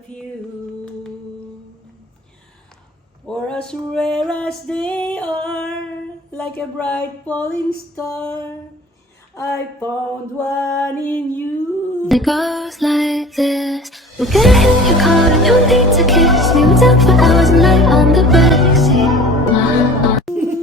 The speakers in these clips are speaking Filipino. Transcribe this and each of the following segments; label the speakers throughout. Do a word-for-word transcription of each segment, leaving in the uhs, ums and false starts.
Speaker 1: of you. For as rare as they are, like a bright falling star, I found one in you.
Speaker 2: It goes like this. We're gonna hit your car and you'll need to kiss me. We're talk for hours and night on the backseat. Uh-uh.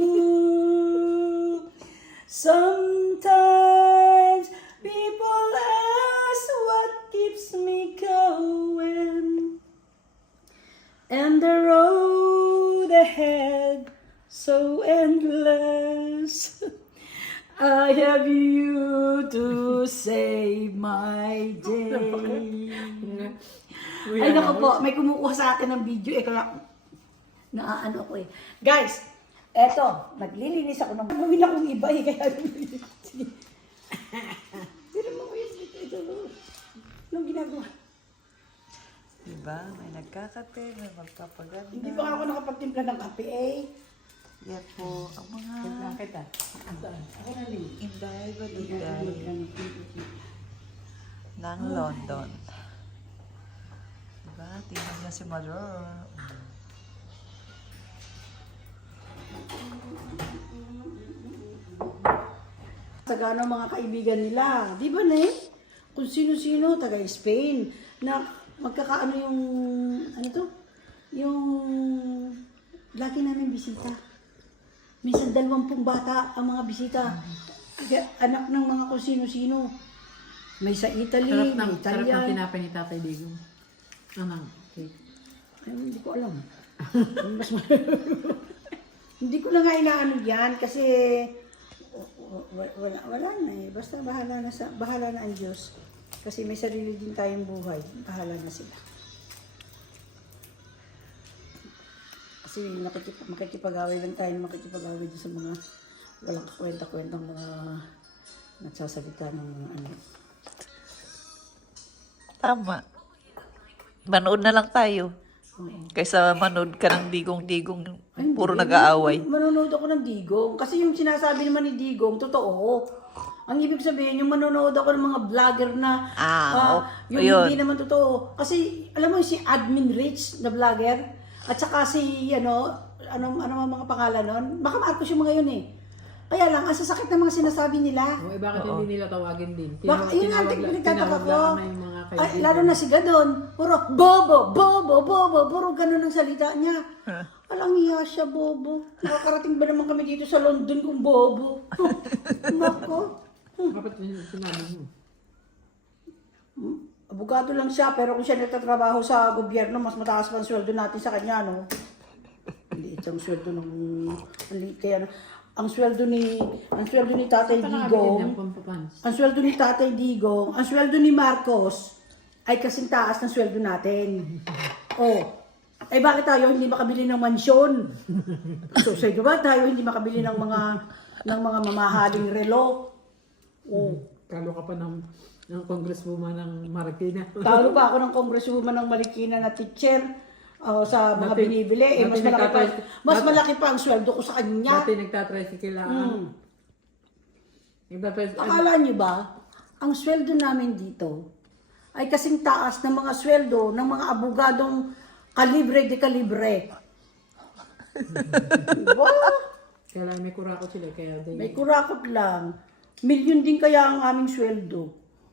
Speaker 1: Sometimes people ask what keeps me going, and the road ahead so endless. I have you to save my day. Ay naku po, may kumukuha sa atin ng video eh, kaya naaano ko eh. Guys, eto, naglilinis ako ng gawin akong iba eh, kaya sige. Pero mo ko yun, ito, anong ginagawa?
Speaker 3: Diba? May nagkakape, may magpapaganda.
Speaker 1: Hindi pa ako nakapagtimpla ng kape eh.
Speaker 3: Yan po ang mga
Speaker 1: Bakit ah? Ako na rin.
Speaker 3: inday ba inday ng London. Diba? Tingnan niya si Mother.
Speaker 1: Sagana mga kaibigan nila. Di ba, ne? Kung sino-sino, taga Spain, na magkakaano yung, ano to? Yung, lagi namin bisita. Minsan dalawampung bata ang mga bisita. Kaya, anak ng mga kung sino-sino. May sa Italy,
Speaker 4: Sarap ng,
Speaker 1: may
Speaker 4: sarap ng
Speaker 1: Italian.
Speaker 4: tinapay ni Tatay Digong. Ano? Okay.
Speaker 1: Ay, hindi ko alam. Mas hindi ko na nga inaano yan kasi wala, wala, wala na eh. Basta bahala na, sa, bahala na ang Diyos. Kasi may sarili din tayong buhay. Bahala na sila. Kasi makikip, makikipag-away lang tayo na makikipag-away din sa mga walang kwenta-kwentang mga nagsasalita ng mga ano.
Speaker 3: Tama. Manood na lang tayo. Kaysa manood ka ng digong-digong
Speaker 1: Ay,
Speaker 3: puro
Speaker 1: hindi.
Speaker 3: nag-aaway.
Speaker 1: Manonood ako ng Digong. Kasi yung sinasabi naman ni Digong, totoo. Ang ibig sabihin, yung manonood ako ng mga vlogger na
Speaker 3: Ah,
Speaker 1: ah,
Speaker 3: oo.
Speaker 1: yung
Speaker 3: Ayun.
Speaker 1: hindi naman totoo. Kasi, alam mo, si Admin Rich na vlogger, at saka si, ano, ano, ano mga pangalan nun? Baka Marcos yung mga yun eh. Kaya lang, ang sasakit ng mga sinasabi nila.
Speaker 4: O, eh, bakit hindi nila tawagin din?
Speaker 1: Baka, yun nga,
Speaker 4: tinawag-
Speaker 1: pinagtataka ko.
Speaker 4: tinawag lang na yung mga
Speaker 1: Ay,
Speaker 4: kaibigan.
Speaker 1: lalo na si Gadon. Puro, bobo, bobo, bobo, puro ganun ang salita niya. Alang iya siya, bobo. Nakakarating ba naman kami dito sa London kung bobo? Nako.
Speaker 4: Bakit sinabi mo?
Speaker 1: Abogado lang siya, pero kung siya nagtatrabaho sa gobyerno, mas mataas pa ang sweldo natin sa kanya, no? Hindi ito ang sweldo ng... Ang liit kaya, ang sweldo ni... Ang sweldo ni Tatay Digong... Ang sweldo ni Tatay Digong, ang sweldo ni Marcos ay kasing taas ng sweldo natin. Oh. Eh bakit tayo hindi makabili ng mansyon? So sa ba tayo hindi makabili ng mga ng mga mamahaling relo? Oh.
Speaker 4: Kalo ka pa ng, ng congresswoman ng Marikina.
Speaker 1: Talo pa ako ng congresswoman ng Marikina na teacher oh, sa mga
Speaker 4: Dati-
Speaker 1: binibili. Eh, mas
Speaker 4: dati
Speaker 1: malaki pa,
Speaker 4: nagtatry-
Speaker 1: mas
Speaker 4: dati-
Speaker 1: malaki pa ang sweldo ko sa kanya.
Speaker 4: Dati nagtatricycle lang.
Speaker 1: Hmm.
Speaker 4: Nagtatricycle.
Speaker 1: Akala niyo ba, ang sweldo namin dito ay kasing taas ng mga sweldo ng mga abogadong kalibre de kalibre. Diba?
Speaker 4: Kaya lang may kurakot sila. Kaya day,
Speaker 1: May kurakot lang. Milyon din kaya ang aming sweldo.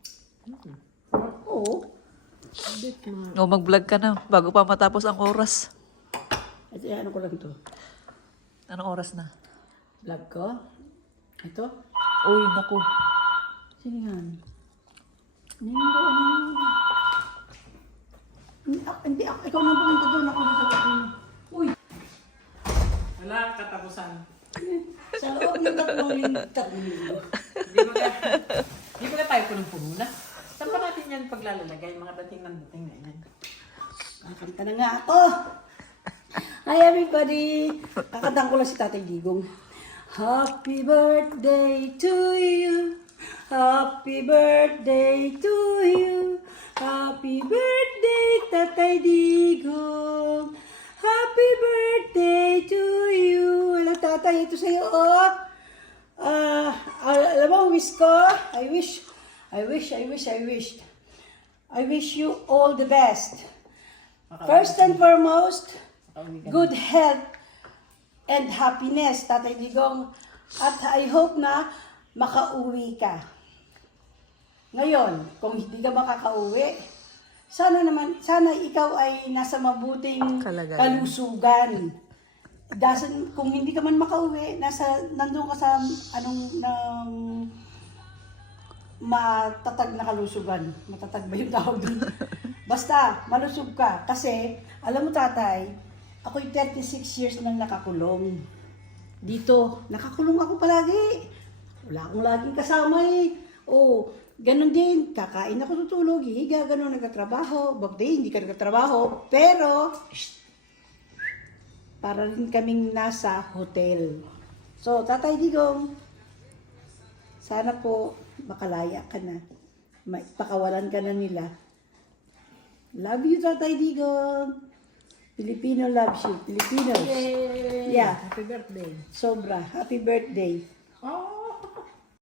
Speaker 1: Oo.
Speaker 4: bit mga
Speaker 3: O mag-vlog ka na bago pa matapos ang oras.
Speaker 1: At ano ko lang to.
Speaker 3: Anong oras na?
Speaker 1: Vlog ko. Ito.
Speaker 3: Uy, naku.
Speaker 1: Sino yan? Hindi mo ano yun. Hindi, ak- hindi ako. Ikaw na pumunta doon. Ako na sa loob. Uy!
Speaker 4: wala katapusan.
Speaker 1: Sa loob ng tatlong linggo. Tatlong linggo.
Speaker 4: Hindi ba ka, hindi ba ka tayo punong-puno na? Saan pa natin yan paglalagay? Mga dating ng dating na yan.
Speaker 1: Nakakanta na nga ako. Hi everybody! Kakantang ko lang si Tatay Digong. Happy birthday to you. Happy birthday to you. Happy birthday, Tatay Digong. Happy birthday to you. Wala tatay, ito sa'yo, oh. Ah, al- alam mo, wish ko, I wish, I wish, I wish, I wish. I wish you all the best. First and foremost,
Speaker 4: Makauwi ka.
Speaker 1: good health and happiness, Tatay Digong. At I hope na makauwi ka. Ngayon, kung hindi ka makakauwi, sana naman, sana ikaw ay nasa mabuting
Speaker 3: Kalagayan.
Speaker 1: kalusugan. Doesn't, kung hindi ka man makauwi, nasa, nandun ka sa anong, ng, matatag na kalusugan. Matatag ba yung tawag doon? Basta, malusog ka. Kasi, alam mo tatay, ako'y thirty-six years nang nakakulong. Dito, nakakulong ako palagi. Wala akong laging kasama eh. O, ganun din, kakain ako tutulog, hihiga, ganun, nagtatrabaho. Bagday, hindi ka nagtatrabaho. Pero, shh, para rin kaming nasa hotel. So, Tatay Digong, sana po makalaya ka na. May, pakawalan ka na nila. Love you, Tatay Digong. Filipino loves you. Filipino.
Speaker 4: Yay!
Speaker 1: Yeah.
Speaker 4: Happy birthday.
Speaker 1: Sobra. Happy birthday.